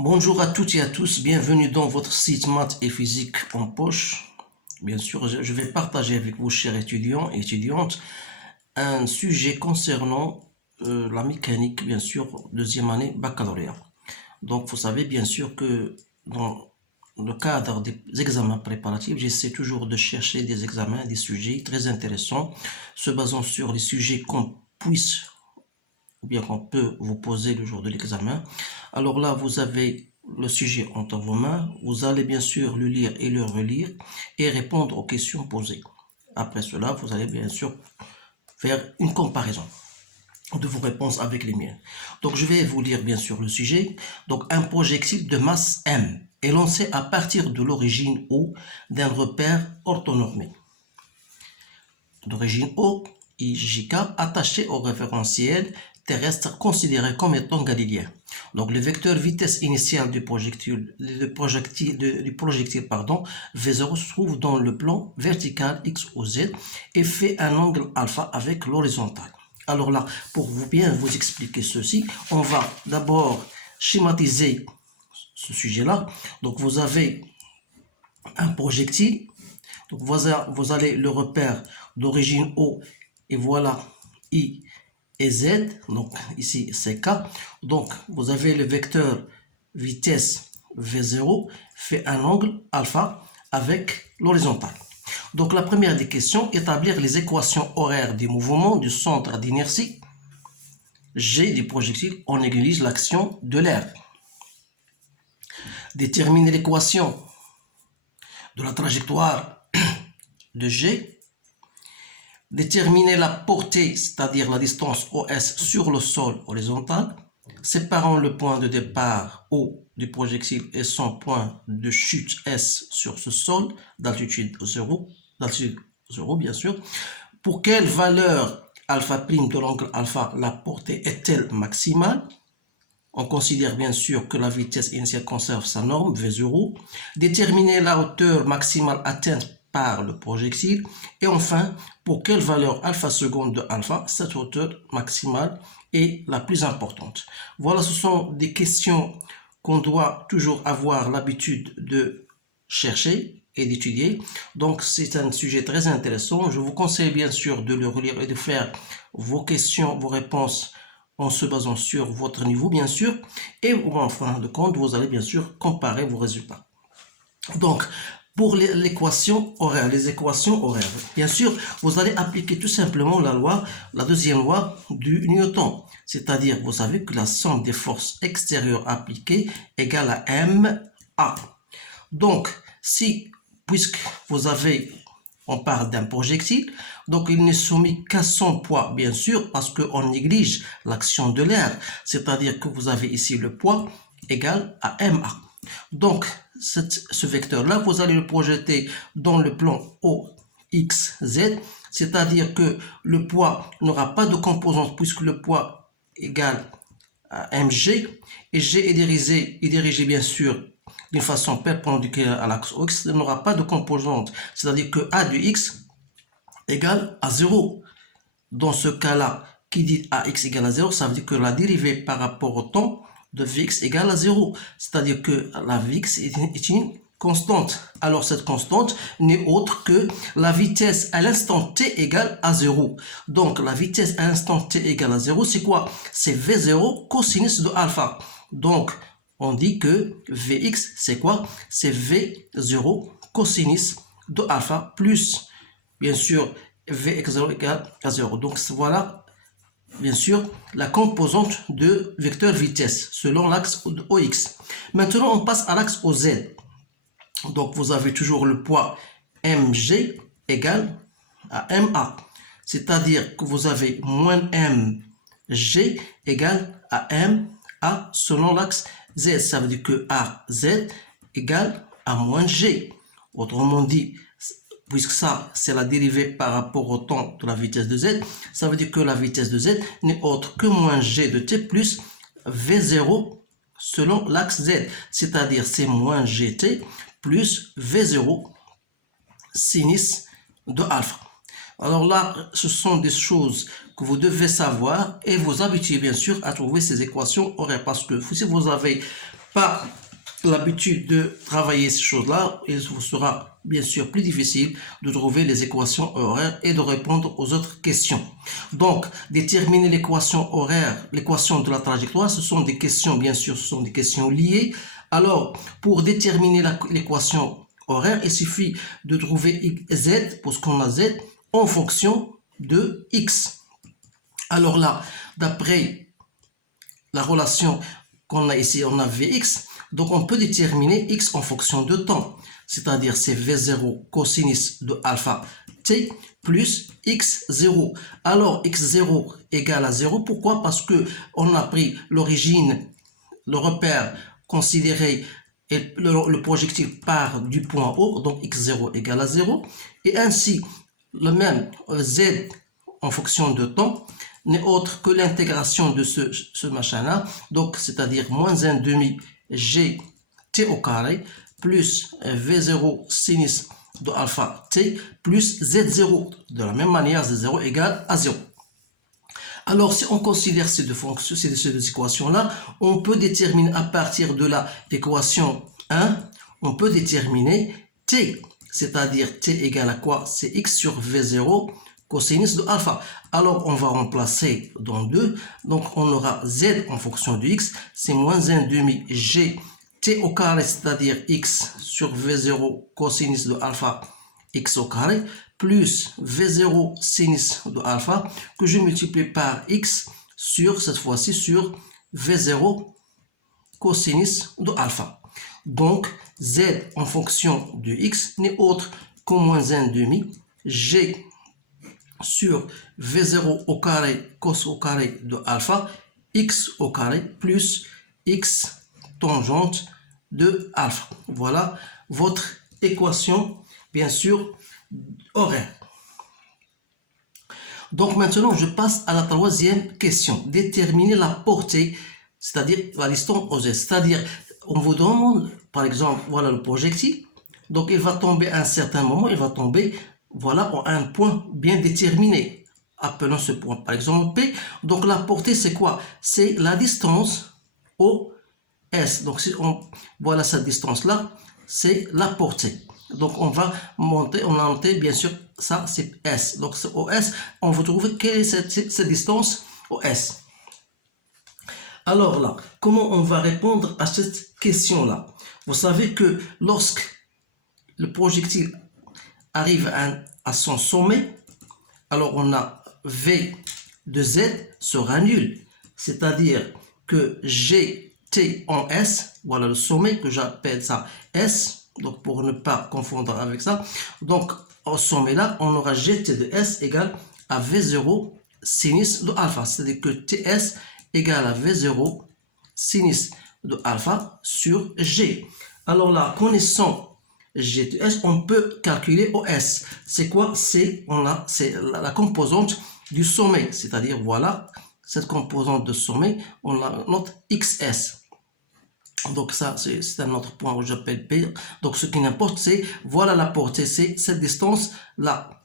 Bonjour à toutes et à tous, bienvenue dans votre site Maths et Physique en poche. Bien sûr, je vais partager avec vous, chers étudiants et étudiantes, un sujet concernant la mécanique, bien sûr, deuxième année baccalauréat. Donc, vous savez bien sûr que dans le cadre des examens préparatifs, j'essaie toujours de chercher des examens, des sujets très intéressants, se basant sur les sujets qu'on puisse ou bien qu'on peut vous poser le jour de l'examen. Alors là, vous avez le sujet entre vos mains. Vous allez bien sûr le lire et le relire et répondre aux questions posées. Après cela, vous allez bien sûr faire une comparaison de vos réponses avec les miennes. Donc, je vais vous lire bien sûr le sujet. Donc, un projectile de masse M est lancé à partir de l'origine O d'un repère orthonormé. D'origine O, IJK, attaché au référentiel terrestre considéré comme étant galiléen. Donc le vecteur vitesse initiale du projectile, V0 se trouve dans le plan vertical X ou Z et fait un angle alpha avec l'horizontale. Alors là, pour bien vous expliquer ceci, on va d'abord schématiser ce sujet-là. Donc vous avez un projectile. Donc vous allez le repère d'origine O et voilà I et Z. Donc ici c'est K. Donc vous avez le vecteur vitesse V0 fait un angle alpha avec l'horizontale. Donc la première des questions, établir les équations horaires des mouvements du centre d'inertie G du projectile, on néglige l'action de l'air. Déterminer l'équation de la trajectoire de G. Déterminer la portée, c'est-à-dire la distance OS sur le sol horizontal, séparant le point de départ O du projectile et son point de chute S sur ce sol d'altitude 0, bien sûr. Pour quelle valeur alpha prime de l'angle alpha la portée est-elle maximale? On considère bien sûr que la vitesse initiale conserve sa norme V0. Déterminer la hauteur maximale atteinte par le projectile. Et enfin, pour quelle valeur alpha seconde de alpha, cette hauteur maximale est la plus importante. Voilà, ce sont des questions qu'on doit toujours avoir l'habitude de chercher et d'étudier. Donc, c'est un sujet très intéressant. Je vous conseille bien sûr de le relire et de faire vos questions, vos réponses en se basant sur votre niveau, bien sûr. Et en fin de compte, vous allez bien sûr comparer vos résultats. Donc, pour l'équation horaire, les équations horaires, bien sûr, vous allez appliquer tout simplement la deuxième loi du Newton. C'est-à-dire, vous savez que la somme des forces extérieures appliquées égale à MA. Donc, puisque on parle d'un projectile, donc il n'est soumis qu'à son poids, bien sûr, parce qu'on néglige l'action de l'air. C'est-à-dire que vous avez ici le poids égal à MA. Donc, ce vecteur-là, vous allez le projeter dans le plan OXZ, c'est-à-dire que le poids n'aura pas de composante puisque le poids égale à mg, et g est dirigé bien sûr d'une façon perpendiculaire à l'axe OX, il n'aura pas de composante, c'est-à-dire que a de x égale à 0. Dans ce cas-là, qui dit ax égale à 0, ça veut dire que la dérivée par rapport au temps de Vx égale à 0. C'est-à-dire que la Vx est une constante. Alors cette constante n'est autre que la vitesse à l'instant t égale à 0. Donc la vitesse à l'instant t égale à 0, c'est quoi? C'est V0 cosinus de alpha. Donc on dit que Vx, c'est quoi? C'est V0 cosinus de alpha plus, bien sûr, Vx0 égale à 0. Donc voilà, bien sûr, la composante de vecteur vitesse selon l'axe OX. Maintenant, on passe à l'axe OZ. Donc vous avez toujours le poids mg égale à ma. C'est-à-dire que vous avez moins mg égale à ma selon l'axe z. Ça veut dire que az égale à moins g. Autrement dit, puisque ça, c'est la dérivée par rapport au temps de la vitesse de z, ça veut dire que la vitesse de z n'est autre que moins g de t plus v0 selon l'axe z. C'est-à-dire c'est moins gt plus v0 sinus de alpha. Alors là, ce sont des choses que vous devez savoir et vous habituer bien sûr à trouver ces équations horaires, parce que si vous avez pas l'habitude de travailler ces choses-là, il vous sera bien sûr plus difficile de trouver les équations horaires et de répondre aux autres questions. Donc, déterminer l'équation horaire, l'équation de la trajectoire, ce sont des questions, bien sûr, ce sont des questions liées. Alors, pour déterminer l'équation horaire, il suffit de trouver z, parce qu'on a z, en fonction de x. Alors là, d'après la relation qu'on a ici, on a Vx, donc on peut déterminer x en fonction de temps, c'est-à-dire c'est V0 cosinus de alpha t plus x0. Alors x0 égale à 0, pourquoi? Parce que on a pris l'origine, le repère considéré, et le projectile part du point O, donc x0 égale à 0, et ainsi le même z en fonction de temps n'est autre que l'intégration de ce machin-là, donc c'est-à-dire moins 1 demi g t au carré plus v0 sinus de alpha t plus z0. De la même manière, z0 égale à 0. Alors, si on considère ces deux fonctions, ces deux équations-là, on peut déterminer à partir de l'équation 1, on peut déterminer t, c'est-à-dire t égale à quoi? C'est x sur v0 cosinus de alpha. Alors, on va remplacer dans 2. Donc, on aura z en fonction de x. C'est moins 1 demi g t au carré, c'est-à-dire x sur v0 cosinus de alpha x au carré, plus v0 sinus de alpha, que je multiplie par x sur, cette fois-ci, sur v0 cosinus de alpha. Donc, z en fonction de x n'est autre que moins 1 demi g sur v0 au carré cos au carré de alpha x au carré plus x tangente de alpha. Voilà votre équation, bien sûr, horaire. Donc maintenant, je passe à la troisième question. Déterminer la portée, c'est-à-dire la distance aux s. C'est-à-dire, on vous demande, par exemple, voilà le projectile. Donc il va tomber à un certain moment, il va tomber, voilà, à un point bien déterminé. Appelons ce point, par exemple, P. Donc la portée, c'est quoi? C'est la distance au S. Donc si on voilà cette distance-là, c'est la portée. Donc on va monter, on a noté bien sûr ça c'est S. Donc au S, on va trouver quelle est cette distance au S. Alors là, comment on va répondre à cette question-là? Vous savez que lorsque le projectile arrive à son sommet, alors on a V de Z sera nul. C'est-à-dire que GT en S, voilà le sommet que j'appelle ça S, donc pour ne pas confondre avec ça. Donc au sommet là, on aura GT de S égale à V0 sinus de alpha. C'est-à-dire que TS égale à V0 sinus de alpha sur G. Alors là, connaissant GTS, on peut calculer OS. C'est quoi? C'est la composante du sommet, c'est-à-dire voilà cette composante de sommet, on a notre XS. Donc ça, c'est un autre point où j'appelle P. Donc ce qui n'importe, c'est voilà la portée, c'est cette distance là.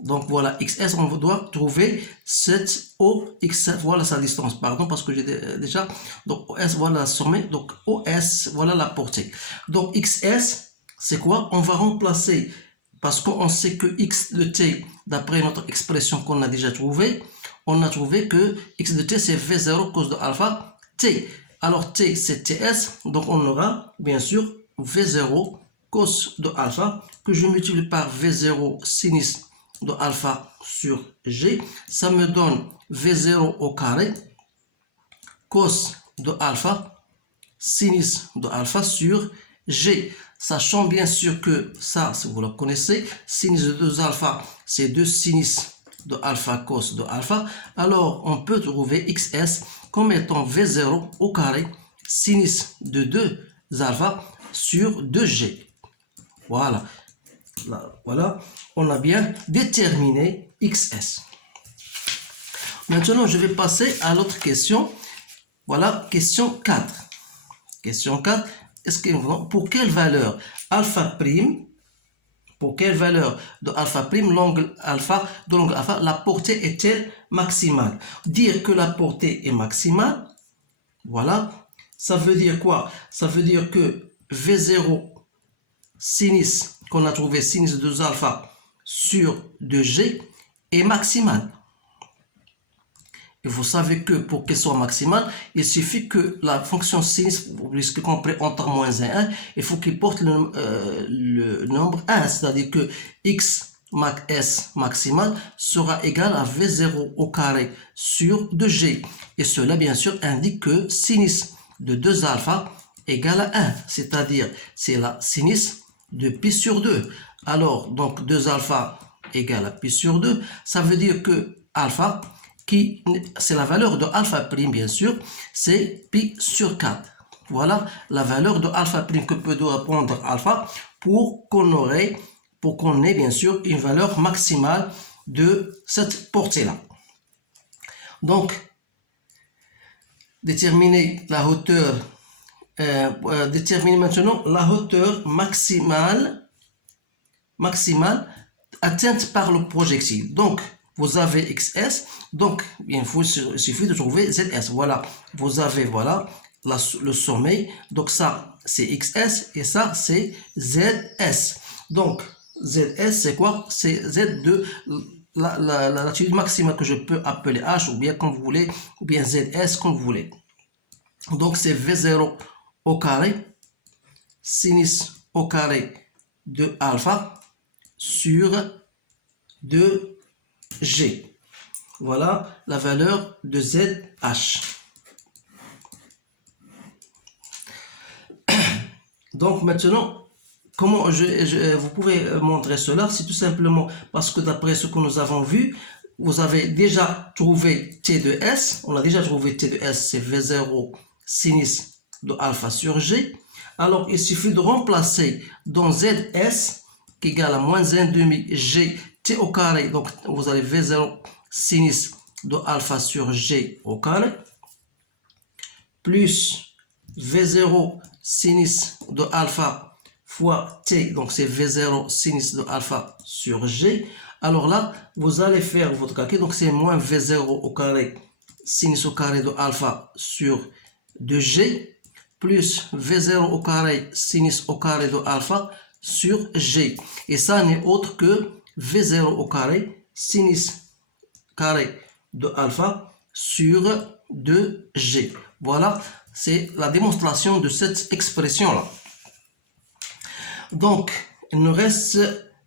Donc voilà XS, on doit trouver cette OX, voilà sa distance, pardon, parce que j'ai déjà, donc OS, voilà le sommet, donc OS, voilà la portée. Donc XS, c'est quoi? On va remplacer, parce qu'on sait que x de t, d'après notre expression qu'on a déjà trouvée, on a trouvé que x de t c'est v0 cos de alpha t. Alors t c'est ts, donc on aura bien sûr v0 cos de alpha que je multiplie par v0 sinus de alpha sur g. Ça me donne v0 au carré cos de alpha sinus de alpha sur g. Sachant bien sûr que ça, si vous le connaissez, sinus de 2 alpha, c'est 2 sinus de alpha cos de alpha. Alors, on peut trouver XS comme étant V0 au carré sinus de 2 alpha sur 2G. Voilà. Là, voilà, on a bien déterminé XS. Maintenant, je vais passer à l'autre question. Voilà, question 4. Question 4. Pour quelle valeur alpha prime, pour quelle valeur de alpha prime l'angle alpha, la portée est-elle maximale? Dire que la portée est maximale, voilà, Ça veut dire quoi? Ça veut dire que V0 sinus, qu'on a trouvé sinus de 2 alpha sur 2G, est maximal. Et vous savez que pour qu'elle soit maximale, il suffit que la fonction sinus, puisque compris entre moins 1 et 1, il faut qu'il porte le nombre 1, c'est-à-dire que x S maximal sera égal à V0 au carré sur 2G. Et cela, bien sûr, indique que sinus de 2 alpha égale à 1, c'est-à-dire c'est la sinus de pi sur 2. Alors, donc 2 alpha égale à pi sur 2, ça veut dire que alpha, c'est la valeur de alpha prime, bien sûr, c'est pi sur 4. Voilà la valeur de alpha prime que peut répondre alpha pour qu'on ait bien sûr une valeur maximale de cette portée-là. Donc, déterminer la hauteur, déterminer maintenant la hauteur maximale atteinte par le projectile. Donc, vous avez XS, donc il suffit de trouver ZS. Voilà, vous avez le sommet, donc ça c'est XS et ça c'est ZS. Donc ZS c'est quoi? C'est Z de l'altitude maximale que je peux appeler H ou bien comme vous voulez, ou bien ZS comme vous voulez. Donc c'est V0 au carré sinus au carré de alpha sur 2G. Voilà la valeur de ZH. Donc maintenant, comment vous pouvez montrer cela? C'est tout simplement parce que d'après ce que nous avons vu, vous avez déjà trouvé T de S. On a déjà trouvé T de S, c'est V0 sinus de alpha sur G. Alors, il suffit de remplacer dans ZS qui est égal à moins 1 demi G T au carré. Donc, vous avez V0 sinus de alpha sur G au carré plus V0 sinus de alpha fois T, donc c'est V0 sinus de alpha sur G. Alors là, vous allez faire votre calcul, donc c'est moins V0 au carré sinus au carré de alpha sur 2G plus V0 au carré sinus au carré de alpha sur G. Et ça n'est autre que V0 au carré sinus carré de alpha sur 2G. Voilà, c'est la démonstration de cette expression-là. Donc, il nous reste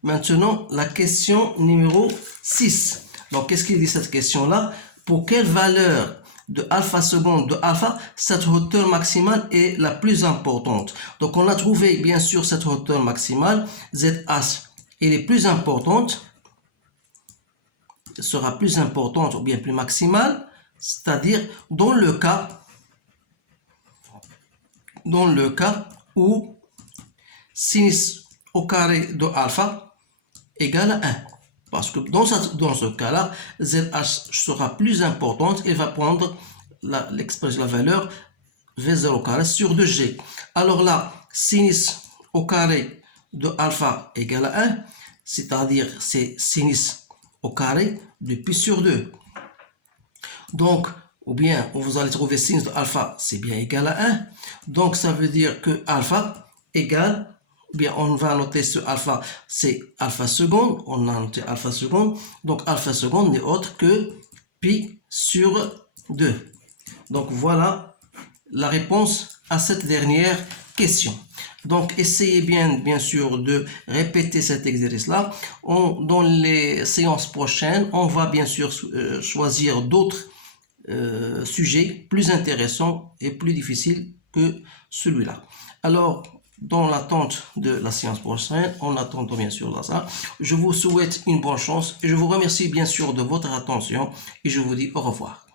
maintenant la question numéro 6. Donc, qu'est-ce qu'il dit cette question-là? Pour quelle valeur de alpha seconde de alpha, cette hauteur maximale est la plus importante? Donc, on a trouvé, bien sûr, cette hauteur maximale, ZH, elle est plus importante, sera plus importante ou bien plus maximale, c'est-à-dire dans le cas où sinus au carré de alpha égale à 1. Parce que dans ce cas-là, ZH sera plus importante et va prendre la valeur V0 au carré sur 2G. Alors là, sinus au carré de alpha égale à 1, c'est-à-dire c'est sinus au carré de pi sur 2. Donc, ou bien vous allez trouver sinus de alpha, c'est bien égal à 1. Donc, ça veut dire que alpha égale, ou bien on va noter ce alpha, c'est alpha seconde. On a noté alpha seconde. Donc, alpha seconde n'est autre que pi sur 2. Donc, voilà la réponse à cette dernière question. Donc, essayez bien sûr de répéter cet exercice-là. Dans les séances prochaines, on va bien sûr choisir d'autres sujets plus intéressants et plus difficiles que celui-là. Alors, dans l'attente de la séance prochaine, en attendant bien sûr ça, je vous souhaite une bonne chance et je vous remercie bien sûr de votre attention et je vous dis au revoir.